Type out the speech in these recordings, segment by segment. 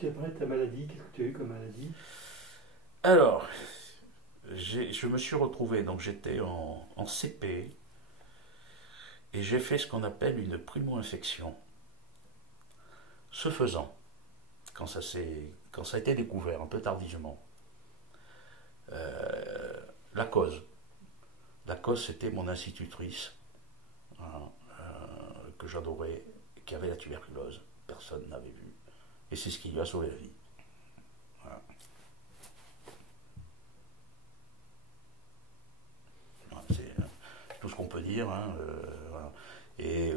Tu as parlé de ta maladie, qu'est-ce que tu as eu comme maladie? Alors, je me suis retrouvé, donc j'étais en CP, et j'ai fait ce qu'on appelle une primo-infection. Ce faisant, quand ça a été découvert un peu tardivement, euh, la cause. La cause, c'était mon institutrice, hein, que j'adorais, qui avait la tuberculose. Personne n'avait vu. Et c'est ce qui lui a sauvé la vie. Voilà. Voilà, c'est tout ce qu'on peut dire, hein, voilà. Et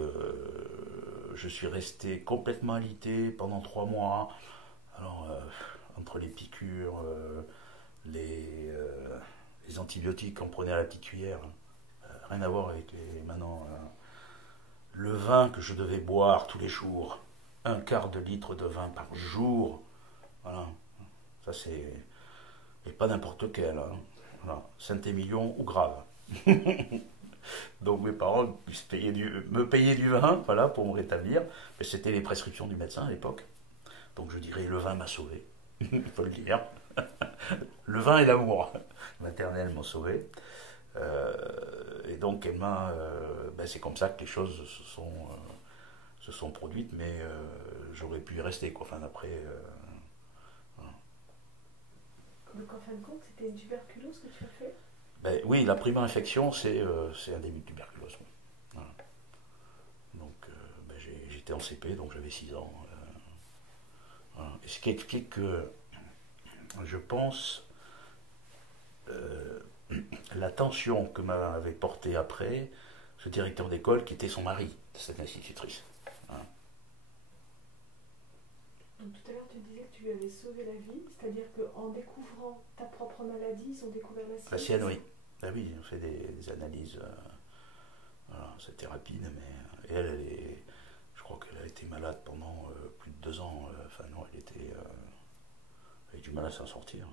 je suis resté complètement alité pendant 3 mois. Alors, entre les piqûres, les, euh, les antibiotiques qu'on prenait à la petite cuillère, hein, rien à voir avec les maintenant. Le vin que je devais boire tous les jours, un quart de litre de vin par jour, voilà, ça c'est. Et pas n'importe quel, hein. Voilà. Saint-Émilion ou Grave. Donc mes parents me payaient du vin, voilà, pour me rétablir. Mais c'était les prescriptions du médecin à l'époque. Donc je dirais le vin m'a sauvé, il faut le dire. Le vin et l'amour maternel m'ont sauvé. Et donc c'est comme ça que les choses se sont produites, mais j'aurais pu y rester, quoi. Enfin, après, voilà. Donc en fin de compte, c'était une tuberculose que tu as fait. Ben, oui, la première infection, c'est un début de tuberculose. Voilà. Donc, j'étais en CP, donc j'avais 6 ans. Voilà. Et ce qui explique que, je pense, euh, la tension que m'avait portée après ce directeur d'école qui était son mari, cette institutrice. Voilà. Donc tout à l'heure, tu disais que tu lui avais sauvé la vie, c'est-à-dire qu'en découvrant ta propre maladie, ils ont découvert la La sienne, c'est sienne, ça? oui. Ben oui, on fait des analyses. Voilà, c'était rapide, mais je crois qu'elle a été malade pendant plus de 2 ans. Enfin non, elle a eu du mal à s'en sortir.